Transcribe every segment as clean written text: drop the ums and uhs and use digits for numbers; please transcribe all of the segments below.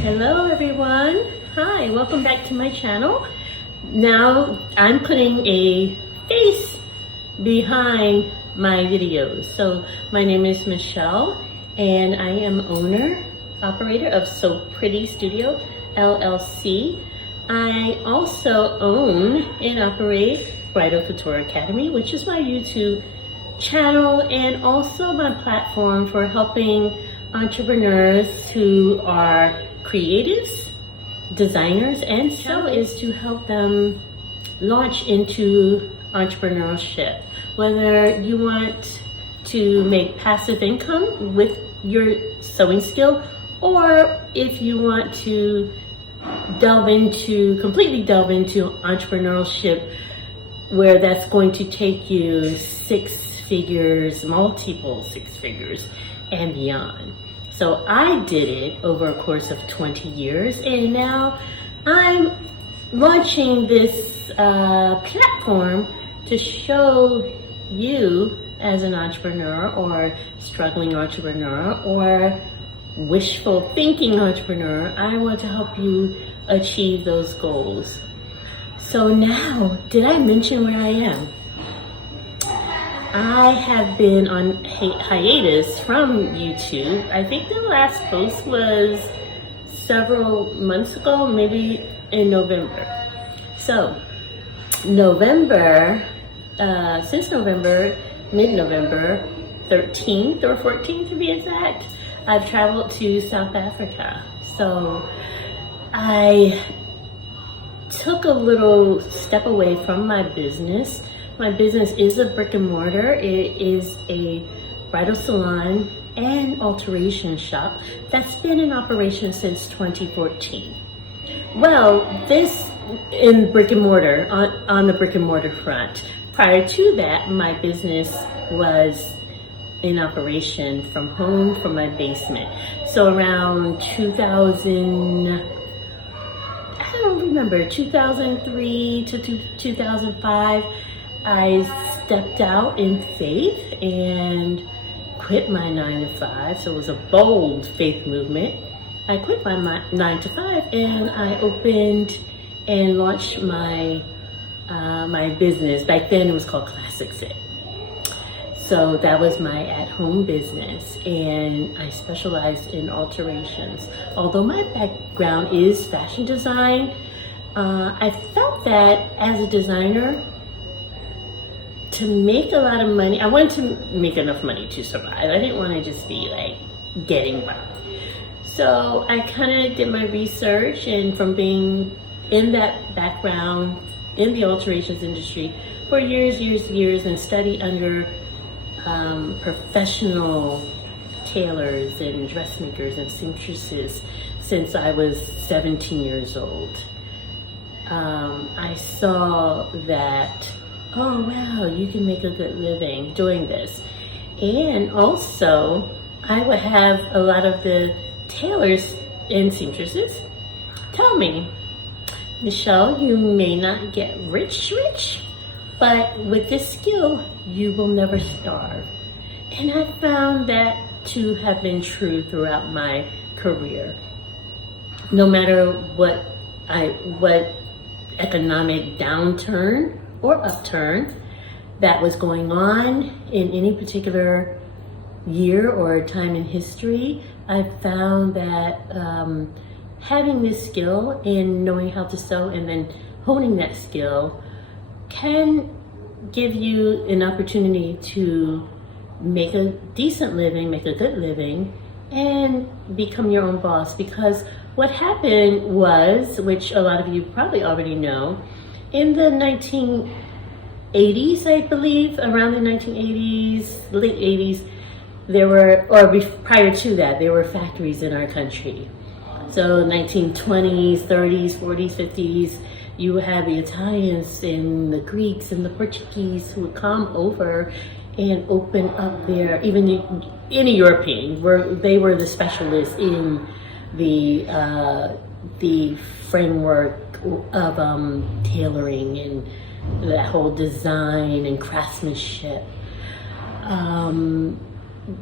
Hello everyone. Hi, welcome back to my channel. Now I'm putting a face behind my videos. So my name is Michelle and I am owner, operator of So Pretty Studio LLC. I also own and operate Bridal Couture Academy, which is my YouTube channel and also my platform for helping entrepreneurs who are creatives, designers, and so is to help them launch into entrepreneurship. Whether you want to make passive income with your sewing skill, or if you want to completely delve into entrepreneurship, where that's going to take you six figures, multiple six figures, and beyond. So I did it over a course of 20 years, and now I'm launching this platform to show you as an entrepreneur or struggling entrepreneur or wishful thinking entrepreneur, I want to help you achieve those goals. So now, did I mention where I am? I have been on hiatus from YouTube. I think the last post was several months ago, maybe in November. So, since November, mid-November 13th or 14th to be exact, I've traveled to South Africa. So, I took a little step away from my business. My business is a brick and mortar. It is a bridal salon and alteration shop that's been in operation since 2014. Well, this in brick and mortar, on the brick and mortar front. Prior to that, my business was in operation from home, from my basement. So around 2003 to 2005, I stepped out in faith and quit my 9 to 5. So it was a bold faith movement. I quit my 9 to 5 and I opened and launched my my business. Back then it was called Classic Fit. So that was my at-home business, and I specialized in alterations. Although my background is fashion design, I felt that as a designer, to make a lot of money, I wanted to make enough money to survive. I didn't want to just be like getting by. So I kind of did my research, and from being in that background in the alterations industry for years, and studied under professional tailors and dressmakers and seamstresses since I was 17 years old. I saw that, oh wow, you can make a good living doing this. And also, I would have a lot of the tailors and seamstresses tell me, Michelle, you may not get rich, but with this skill, you will never starve. And I found that to have been true throughout my career. No matter what economic downturn or upturn that was going on in any particular year or time in history, I found that having this skill and knowing how to sew and then honing that skill can give you an opportunity to make a decent living, make a good living, and become your own boss. Because what happened was, which a lot of you probably already know, in the 1980s, I believe, around the 1980s, late 80s, there were, prior to that, there were factories in our country. So 1920s, 30s, 40s, 50s, you would have the Italians and the Greeks and the Portuguese who would come over and open up their, even any European, they were the specialists in the framework of tailoring and that whole design and craftsmanship.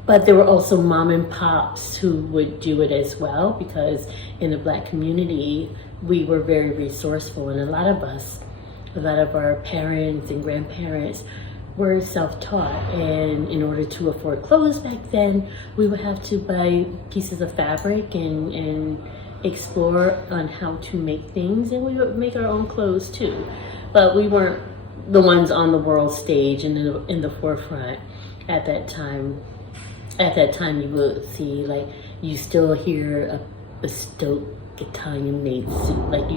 But there were also mom and pops who would do it as well, because in the Black community, we were very resourceful, and a lot of our parents and grandparents were self-taught, and in order to afford clothes back then, we would have to buy pieces of fabric and explore on how to make things, and we would make our own clothes too. But we weren't the ones on the world stage and in the forefront at that time. At that time, you would see, like, you still hear a bespoke Italian-made suit, like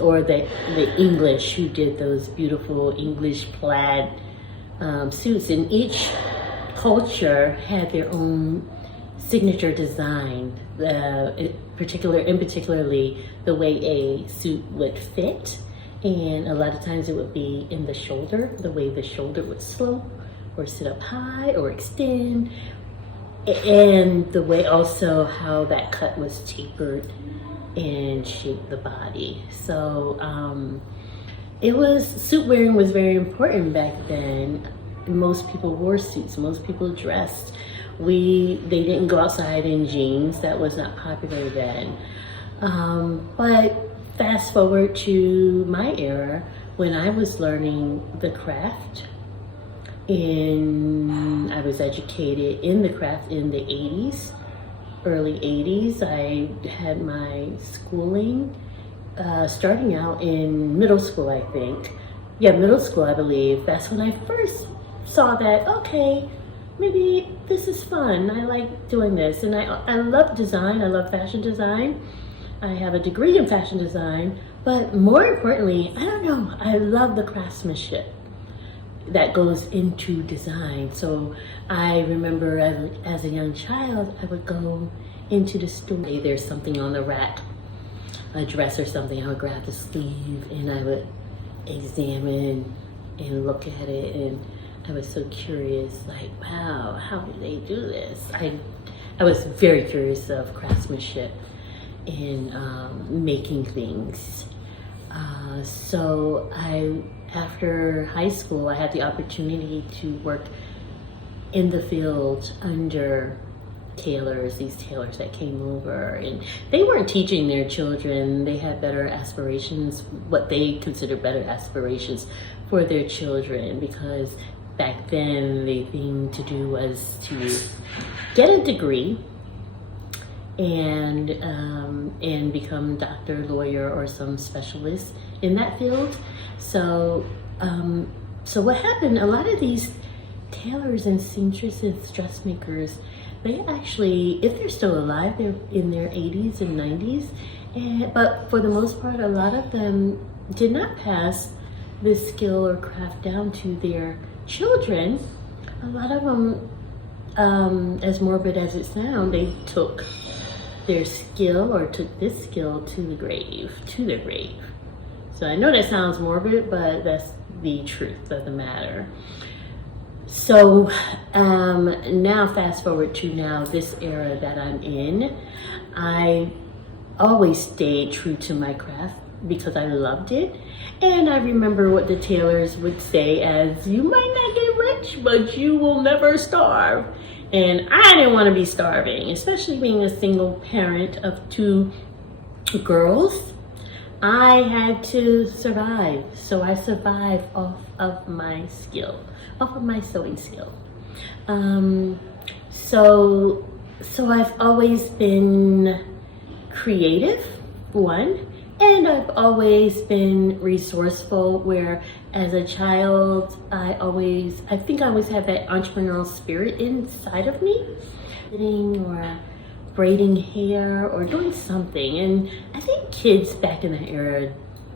or the English who did those beautiful English plaid suits, and each culture had their own signature design, particularly the way a suit would fit, and a lot of times it would be in the shoulder, the way the shoulder would slope or sit up high or extend, and the way also how that cut was tapered and shaped the body. So suit wearing was very important back then. Most people wore suits, most people dressed. They didn't go outside in jeans, that was not popular then. But fast forward to my era, when I was learning the craft, I was educated in the craft in the 80s, early 80s. I had my schooling starting out in middle school, I think. Yeah, middle school, I believe. That's when I first saw that, okay, maybe this is fun. I like doing this. And I love design. I love fashion design. I have a degree in fashion design. But more importantly, I don't know, I love the craftsmanship that goes into design. So I remember as a young child, I would go into the store. There's something on the rack, a dress or something, I would grab the sleeve and I would examine and look at it, and I was so curious, like, wow, how do they do this? I was very curious of craftsmanship and making things. So after high school, I had the opportunity to work in the field under these tailors that came over, and they weren't teaching their children. They had better aspirations, what they considered better aspirations for their children, because back then the thing to do was to get a degree and become doctor, lawyer, or some specialist in that field. So what happened, a lot of these tailors and seamstresses, dressmakers, they actually, if they're still alive, they're in their 80s and 90s, but for the most part, a lot of them did not pass this skill or craft down to their children. A lot of them, as morbid as it sounds, they took their skill or took this skill to their grave. So I know that sounds morbid, but that's the truth of the matter. So now fast forward to now, this era that I'm in, I always stayed true to my craft because I loved it. And I remember what the tailors would say as, you might not get rich, but you will never starve. And I didn't want to be starving, especially being a single parent of 2 girls. I had to survive. So I survived off of my skill, off of my sewing skill. So I've always been creative, one, and I've always been resourceful, where as a child, I think I always had that entrepreneurial spirit inside of me, knitting or braiding hair or doing something. And I think kids back in that era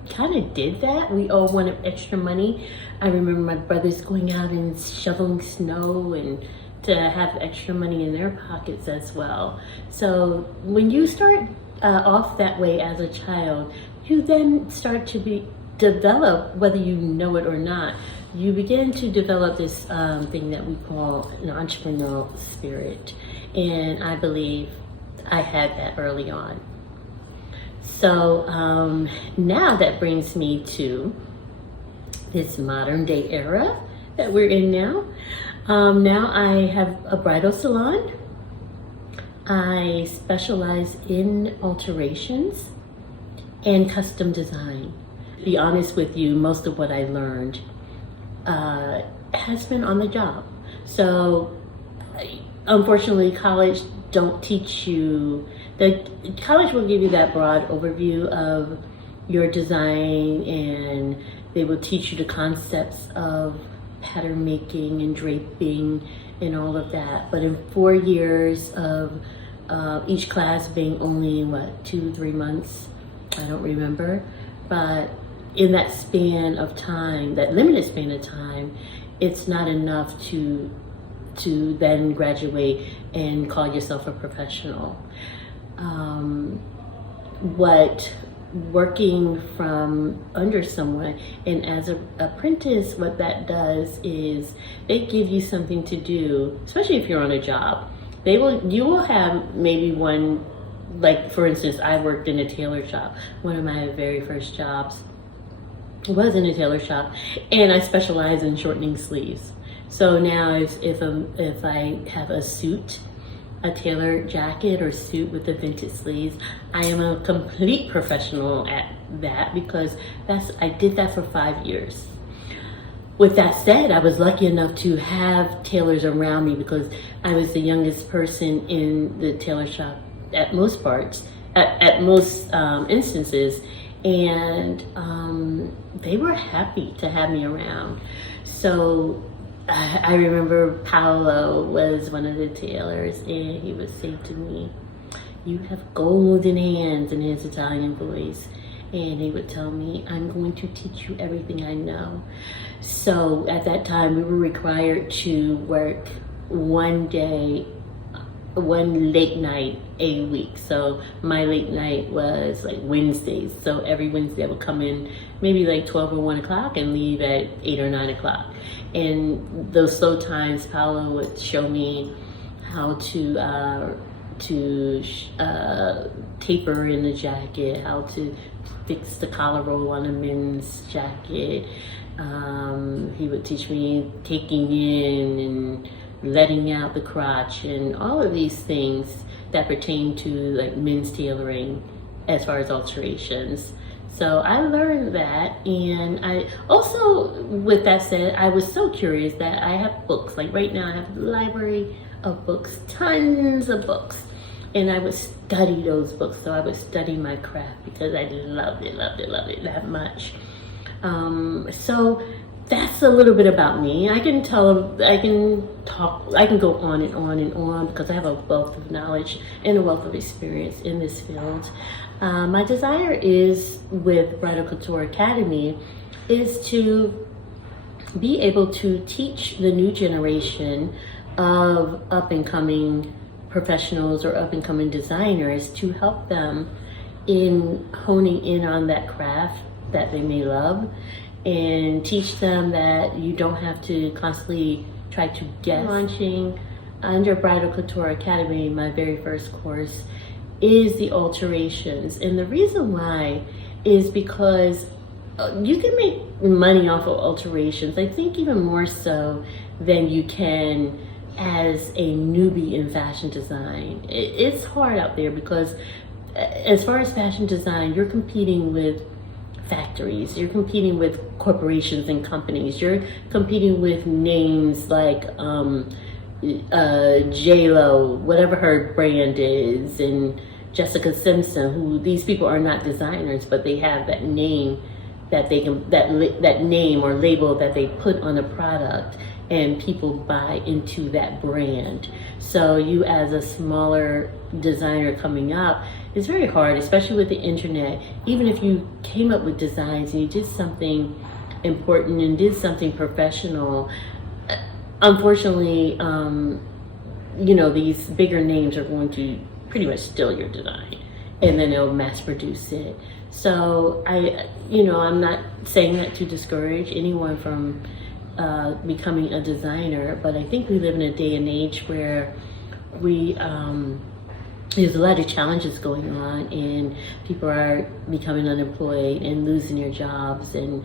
kind of did that. We all wanted extra money. I remember my brothers going out and shoveling snow and to have extra money in their pockets as well. So when you start off that way as a child, you then start to develop, whether you know it or not, you begin to develop this thing that we call an entrepreneurial spirit. And I believe I had that early on. So now that brings me to this modern day era that we're in now. Now I have a bridal salon. I specialize in alterations and custom design. To be honest with you, most of what I learned has been on the job. So unfortunately, college don't teach you, the college will give you that broad overview of your design, and they will teach you the concepts of pattern making and draping and all of that. But in 4 years of each class being only 2-3 months, I don't remember, but in that span of time, that limited span of time, it's not enough to then graduate and call yourself a professional. What working from under someone and as an apprentice, what that does is they give you something to do, especially if you're on a job. You will have maybe one, like for instance, I worked in a tailor shop. One of my very first jobs was in a tailor shop, and I specialize in shortening sleeves. So now if I have a suit, a tailor jacket or suit with the vintage sleeves, I am a complete professional at that because I did that for 5 years. With that said, I was lucky enough to have tailors around me because I was the youngest person in the tailor shop at most parts, at most instances, and they were happy to have me around. So I remember Paolo was one of the tailors, and he would say to me, "You have golden hands," in his Italian voice. And he would tell me, "I'm going to teach you everything I know." So at that time, we were required to work one late night a week. So my late night was like Wednesdays. So every Wednesday I would come in maybe like 12 or 1 o'clock and leave at 8 or 9 o'clock. And those slow times, Paolo would show me how to taper in the jacket, how to fix the collar roll on a men's jacket. He would teach me taking in and letting out the crotch and all of these things that pertain to like men's tailoring as far as alterations. So I learned that, and I also, with that said, I was so curious that I have books. Like right now I have a library of books, tons of books. And I would study those books. So I would study my craft because I loved it that much. So that's a little bit about me. I can go on and on and on because I have a wealth of knowledge and a wealth of experience in this field. My desire is with Bridal Couture Academy is to be able to teach the new generation of up and coming professionals or up and coming designers to help them in honing in on that craft that they may love, and teach them that you don't have to constantly try to guess. Launching under Bridal Couture Academy, my very first course is the alterations, and the reason why is because you can make money off of alterations. I think even more so than you can as a newbie in fashion design. It's hard out there because as far as fashion design, you're competing with factories, you're competing with corporations and companies, you're competing with names like J-Lo, whatever her brand is, and Jessica Simpson, who these people are not designers, but they have that name that they can, that name or label that they put on a product, and people buy into that brand. So you as a smaller designer coming up, it's very hard, especially with the internet. Even if you came up with designs and you did something important and did something professional, unfortunately, these bigger names are going to pretty much steal your design, and then they'll mass produce it. So I'm not saying that to discourage anyone from becoming a designer, but I think we live in a day and age where there's a lot of challenges going on, and people are becoming unemployed and losing their jobs and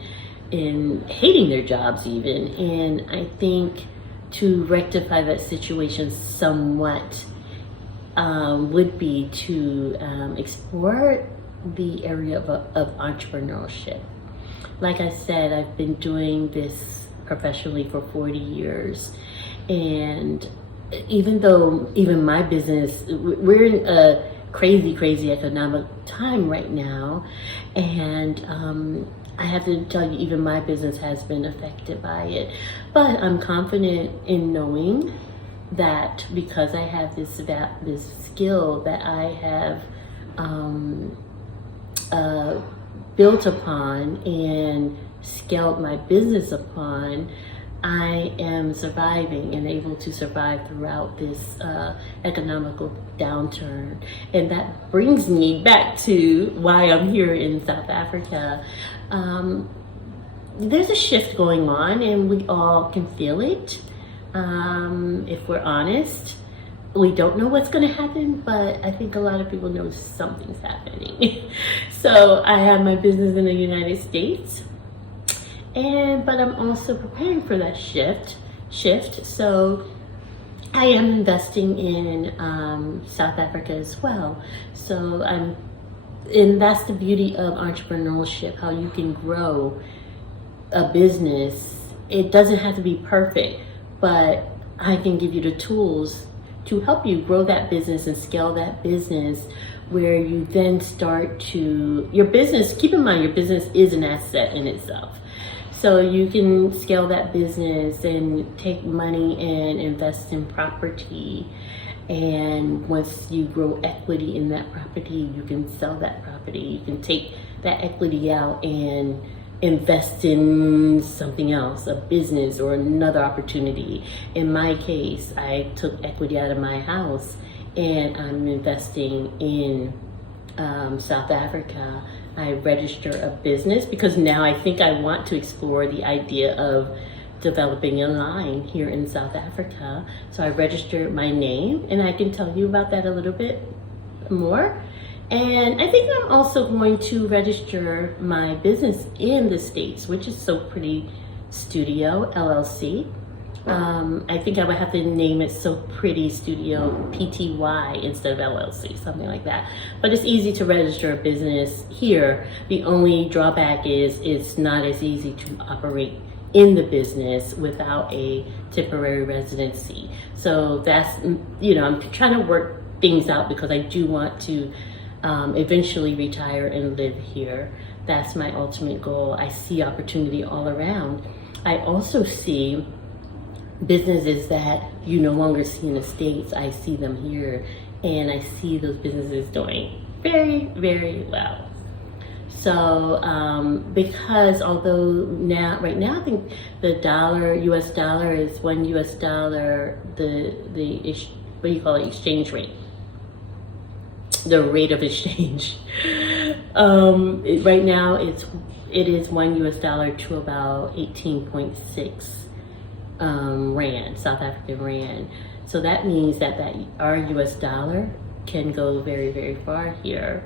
hating their jobs even. And I think to rectify that situation somewhat would be to explore the area of entrepreneurship. Like I said, I've been doing this professionally for 40 years. And even though my business, we're in a crazy economic time right now. And I have to tell you, even my business has been affected by it. But I'm confident in knowing that because I have this skill that I have built upon and scaled my business upon, I am surviving and able to survive throughout this economical downturn. And that brings me back to why I'm here in South Africa. There's a shift going on and we all can feel it. If we're honest, we don't know what's going to happen, but I think a lot of people know something's happening. So I have my business in the United States, but I'm also preparing for that shift. So I am investing in South Africa as well. And that's the beauty of entrepreneurship, how you can grow a business. It doesn't have to be perfect, but I can give you the tools to help you grow that business and scale that business, where you then start to, your business, keep in mind your business is an asset in itself. So you can scale that business and take money and invest in property. And once you grow equity in that property, you can sell that property. You can take that equity out and invest in something else, a business or another opportunity. In my case, I took equity out of my house and I'm investing in South Africa. I register a business because now I think I want to explore the idea of developing a line here in South Africa. So I registered my name, and I can tell you about that a little bit more. And I think I'm also going to register my business in the States, which is So Pretty Studio, LLC. I think I would have to name it So Pretty Studio, PTY, instead of LLC, something like that. But it's easy to register a business here. The only drawback is it's not as easy to operate in the business without a temporary residency. So that's, I'm trying to work things out because I do want to eventually retire and live here. That's my ultimate goal. I see opportunity all around. I also see businesses that you no longer see in the States. I see them here, and I see those businesses doing very, very well. So because although right now I think the US dollar is $1 US, what do you call it, exchange rate, the rate of exchange. Right now it is $1 US to about 18.6 Rand, South African Rand. So that means that our US dollar can go very, very far here.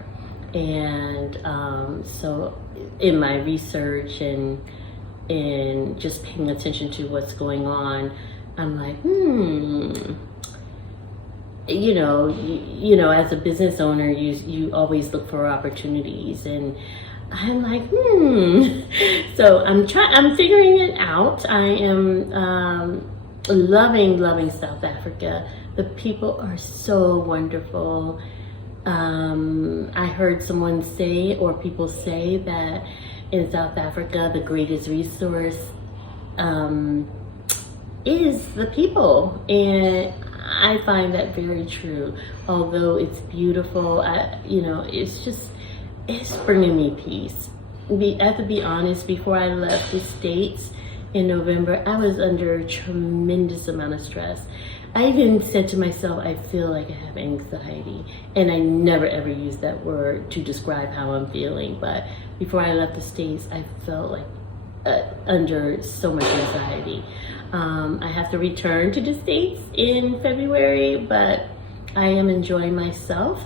And so in my research and just paying attention to what's going on, I'm like, as a business owner, you always look for opportunities, and I'm like, So I'm figuring it out. I am loving South Africa. The people are so wonderful. I heard someone say, or people say, that in South Africa, the greatest resource is the people. And I find that very true. Although it's beautiful, it's bringing me peace. I have to be honest, before I left the States in November, I was under a tremendous amount of stress. I even said to myself, I feel like I have anxiety. And I never ever use that word to describe how I'm feeling. But before I left the States, I felt like under so much anxiety. I have to return to the States in February, but I am enjoying myself.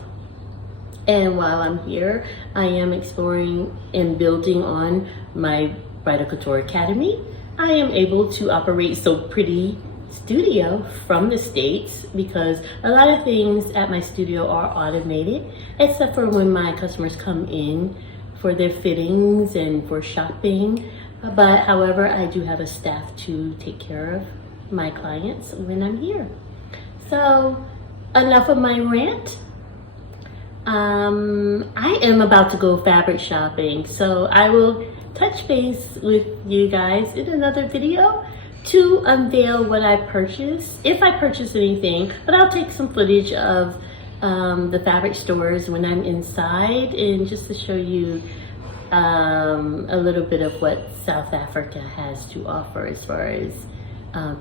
And while I'm here, I am exploring and building on my Bridal Couture Academy. I am able to operate So Pretty studio from the States because a lot of things at my studio are automated, except for when my customers come in for their fittings and for shopping. But however, I do have a staff to take care of my clients when I'm here. So enough of my rant. I am about to go fabric shopping, so I will touch base with you guys in another video to unveil what I purchased, if I purchase anything, but I'll take some footage of the fabric stores when I'm inside, and just to show you a little bit of what South Africa has to offer as far as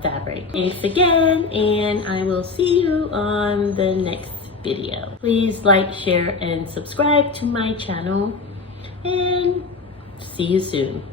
fabric. Thanks again, and I will see you on the next video. Please like, share, and subscribe to my channel, and see you soon.